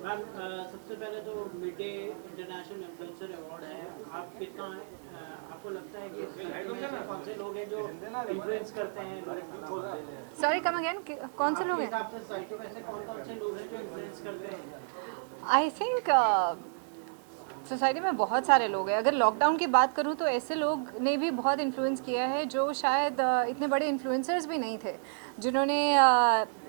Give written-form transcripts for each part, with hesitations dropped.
Ma'am सबसे पहले तो mid day international influencer award है, आप कितना आपको लगता है कि इसमें कौन से लोग हैं जो इन्फ्लुएंस करते हैं लोगों को? सॉरी कम अगेन, कौन से लोग हैं? आपके सोसाइटी में ऐसे कौन कौन से लोग हैं जो इन्फ्लुएंस करते हैं? आई थिंक सोसाइटी में बहुत सारे लोग हैं. अगर लॉकडाउन की बात करूं तो ऐसे लोग ने भी बहुत इन्फ्लुएंस किया है जो शायद इतने बड़े इन्फ्लुएंसर्स भी नहीं थे, जिन्होंने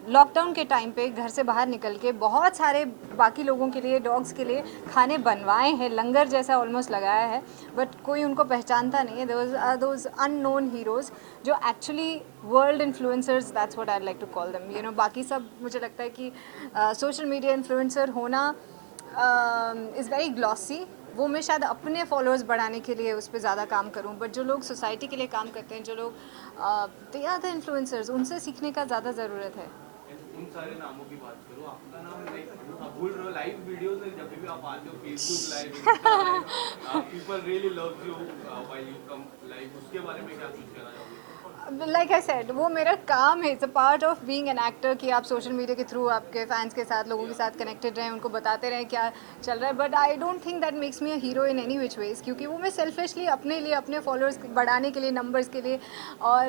लॉकडाउन के टाइम पे घर से बाहर निकल के बहुत सारे बाकी लोगों के लिए, डॉग्स के लिए खाने बनवाए हैं, लंगर जैसा ऑलमोस्ट लगाया है, बट कोई उनको पहचानता नहीं है. दोज अननोन हीरोज़ जो actually world influencers, that's what I like to call them. You know, बाकी सब मुझे लगता है कि सोशल मीडिया इन्फ्लुएंसर होना इज़ वेरी ग्लॉसी. वो मैं शायद अपने फॉलोअर्स बढ़ाने के लिए उस पर ज़्यादा काम करूं, बट जो लोग सोसाइटी के लिए काम करते हैं, जो लोग दे आर द इन्फ्लुएंसर्स, उनसे सीखने का ज़्यादा ज़रूरत है. उन सारे नामों की बात करो, आपका नाम आप भूल रहे हो. लाइव वीडियोस में जब भी आप आते हो, Facebook live, people really loves you while you come live, उसके बारे में क्या कुछ कहना चाहोगे? लाइक आई सेड, वो मेरा काम है. It's a part of being an actor कि आप सोशल मीडिया के थ्रू आपके फैंस के साथ, लोगों के साथ कनेक्टेड रहें, उनको बताते रहें क्या चल रहा है. But I don't think that makes me a hero in any which ways, क्योंकि वो मैं सेल्फिशली अपने लिए, अपने फॉलोअर्स बढ़ाने के लिए, नंबर्स के लिए. और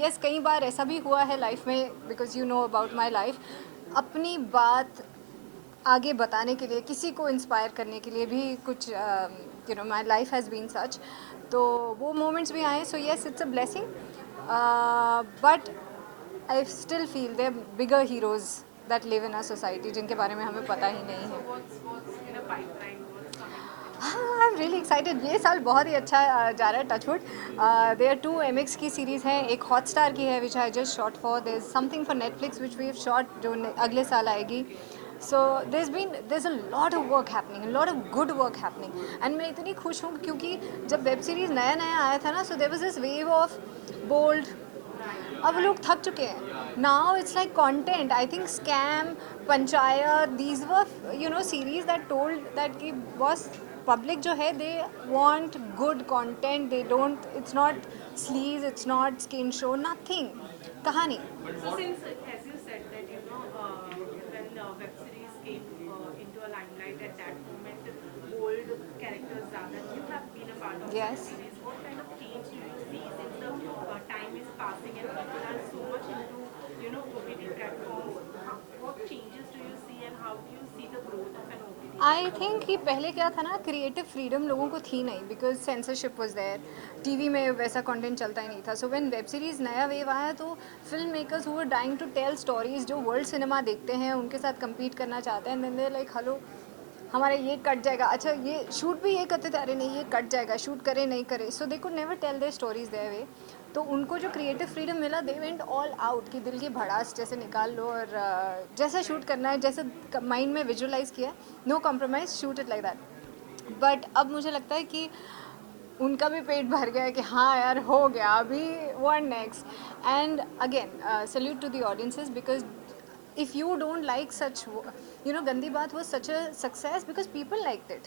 येस, कई बार ऐसा भी हुआ है लाइफ में, because you know about my life. अपनी बात आगे बताने के लिए, किसी को इंस्पायर करने के लिए भी कुछ, you know, my life has been such. तो वो मोमेंट्स भी आए. So yes, it's a blessing. But I still feel there bigger heroes that live in a society, जिनके बारे में हमें पता ही नहीं है. I am really excited. ये साल बहुत ही अच्छा जा रहा है, टचवुड. देयर 2 MX की सीरीज़ हैं, एक हॉटस्टार की है which I just shot for. There is something for Netflix which we have shot, जो अगले साल आएगी. So there's a lot of work happening, a lot of good work happening. And मैं इतनी खुश हूँ क्योंकि जब वेब सीरीज़ नया नया आया था ना, so there was this wave of bold. अब लोग थक चुके हैं. Now it's like content. I think Scam, Panchayat, these were, you know, series that told that कि बॉस, पब्लिक जो है, they want good content. They don't, it's not sleaze, it's not skin show, nothing. कहानी. So since, as you said that when web series came into a limelight at that moment, bold characters zyada, you have been a part of Yes. the series. What kind of change do you see since the time is passing and people are so much into OTT platforms? What changes do you see and how do you see the growth of an OTT I platform? Think कि पहले क्या था ना, creative freedom लोगों को थी नहीं, because censorship was there. TV में वैसा कंटेंट चलता ही नहीं था. सो व्हेन वेब सीरीज़ नया वेव आया, तो film makers who were dying to tell stories जो वर्ल्ड सिनेमा देखते हैं, उनके साथ compete करना चाहते हैं. देन दे लाइक, हेलो, हमारा ये कट जाएगा, अच्छा ये शूट भी ये करते थे, अरे नहीं ये कट जाएगा, शूट करें नहीं करें. So they could never tell their stories their way. तो उनको जो क्रिएटिव फ्रीडम मिला, दे वेंट ऑल आउट कि दिल की भड़ास जैसे निकाल लो, और जैसा शूट करना है, जैसे माइंड में विजुअलाइज किया, no compromise, shoot it like that. But अब मुझे लगता है कि उनका भी पेट भर गया है कि हाँ यार, हो गया, अभी one next. And again salute to the audiences, because if you don't like such, you know, Gandi Baat was such a success because people liked it.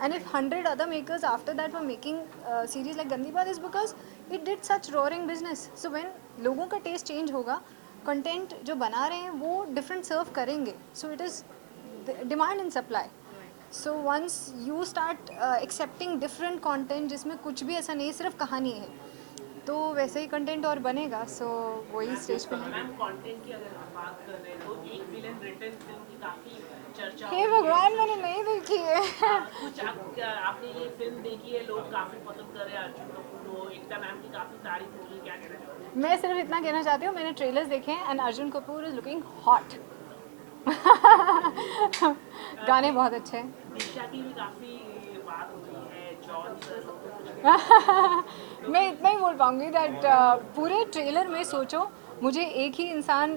And if 100 other makers after that were making series like Gandi Baat, is because it did such roaring business. So when लोगों का taste change होगा, content जो बना रहे हैं वो different serve करेंगे. So it is demand and supply. So once you start accepting different content जिसमें कुछ भी ऐसा नहीं, सिर्फ कहानी है, तो वैसे ही कंटेंट और बनेगा. सो वही स्टेज पे है. मैम कंटेंट की अगर हम बात कर रहे हैं तो एक विलन रिटर्न फिल्म की काफी चर्चा हे भगवान, मैंने नहीं देखी है. कुछ आप आपने ये फिल्म देखी है, लोग काफी पसंद कर रहे हैं अर्जुन कपूर को, एकता मैम की काफी तारीफ हो रही है, क्या कहना चाहोगे? मैं सिर्फ इतना कहना चाहती हूँ, मैंने ट्रेलर्स देखे हैं and Arjun Kapoor is looking hot. गाने बहुत अच्छे हैं। दिशा की भी काफी बात हो रही है, जॉन सर सब कुछ। मैं इतना ही बोल पाऊंगी दैट पूरे ट्रेलर में सोचो मुझे एक ही इंसान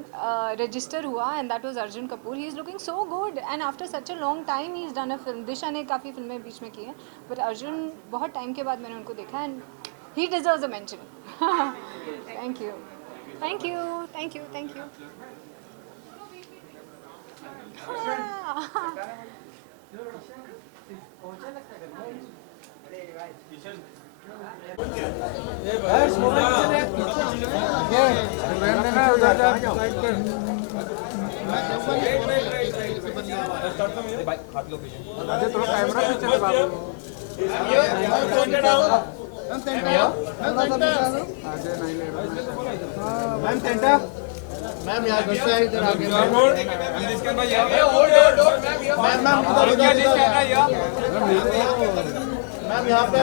रजिस्टर हुआ and that was Arjun Kapoor. He is looking so good and after such a long time he is done a film. Disha ने काफ़ी फिल्में बीच में की हैं बट अर्जुन बहुत टाइम के बाद मैंने उनको देखा and he deserves a mention. Thank you thank you thank you thank you. Ma'am यहाँ गुस्सा है इधर आगे मैम यहाँ पे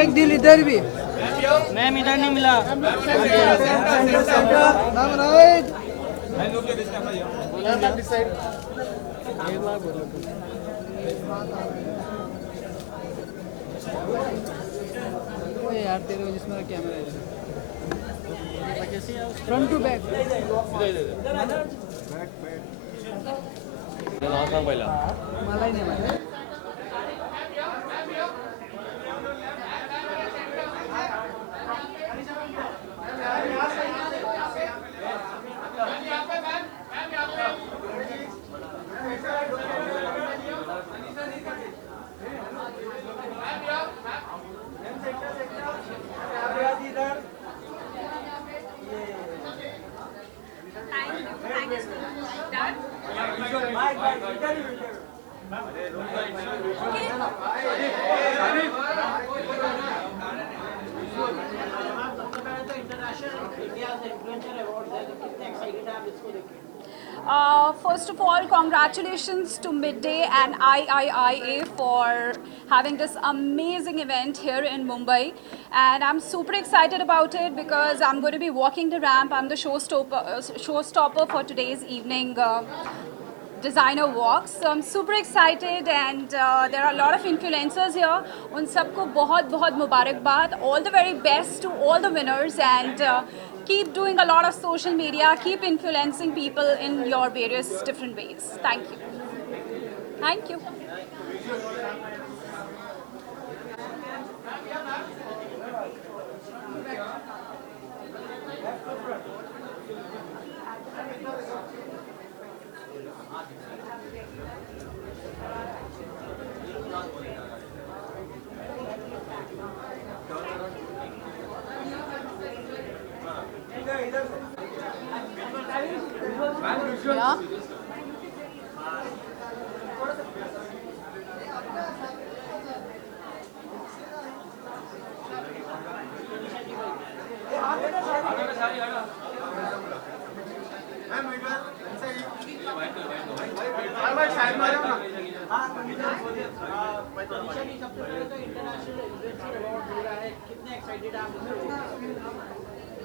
एक दिल इधर भी मैम इधर नहीं मिला। Ma'am right ma'am this side यार तेरे वजह से मेरा कैमरा है फ्रंट टू बैक मला नाही माहिती First of all, congratulations to Midday and IIIA for having this amazing event here in Mumbai. And I'm super excited about it because I'm going to be walking the ramp. I'm the showstopper for today's evening designer walks. So I'm super excited and there are a lot of influencers here. उन सबको बहुत बहुत मुबारकबाद. All the very best to all the winners and keep doing a lot of social media. Keep influencing people in your various different ways. Thank you. Thank you. Yeah.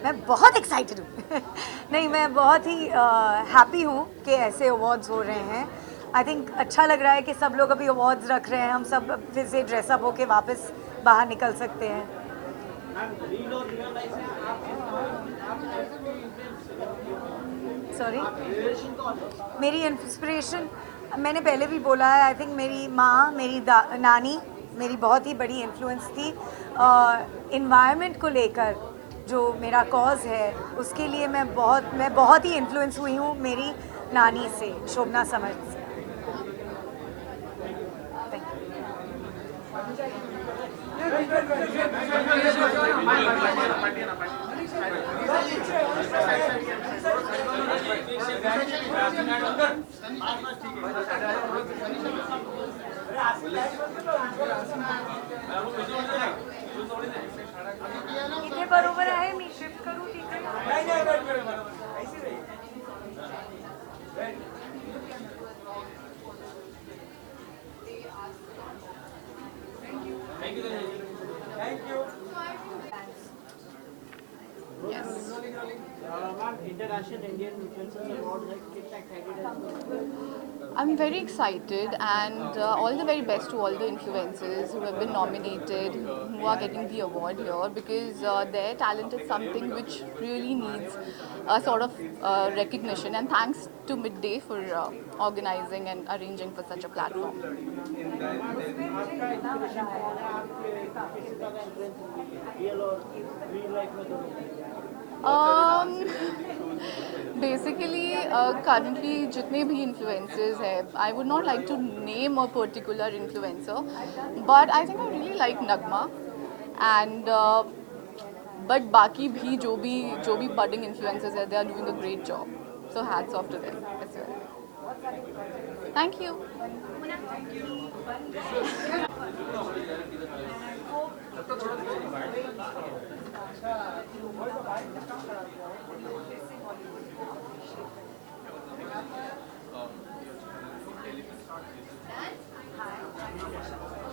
मैं बहुत excited हूँ नहीं मैं बहुत ही हैप्पी हूँ कि ऐसे awards हो रहे हैं. आई थिंक अच्छा लग रहा है कि सब लोग अभी अवार्ड्स रख रहे हैं. हम सब फिर से ड्रेसअप होके वापस बाहर निकल सकते हैं. सॉरी मेरी इंस्पिरेशन मैंने पहले भी बोला है. आई थिंक मेरी माँ मेरी नानी मेरी बहुत ही बड़ी इन्फ्लुएंस थी. इन्वायरमेंट को लेकर जो मेरा कॉज है उसके लिए मैं बहुत ही इन्फ्लुएंस हुई हूँ मेरी नानी से, शोभना समर्थ से. इथे बरोबर आहे. मी शिफ्ट करू तिथे. Yes. Ma'am international Indian influencers award है कितना एक्साइटेड है? I'm very excited, and all the very best to all the influencers who have been nominated, who are getting the award here, because their talent is something which really needs a sort of recognition. And thanks to Midday for organizing and arranging for such a platform. आपका inspiration कौन है? आपके किसी का influence real और real life में तो Basically, currently जितने भी influencers हैं, I would not like to name a particular influencer, but I think I really like Nagma, and but बाकी भी जो भी budding influencers हैं, they are doing a great job. So hats off to them as well. Thank you.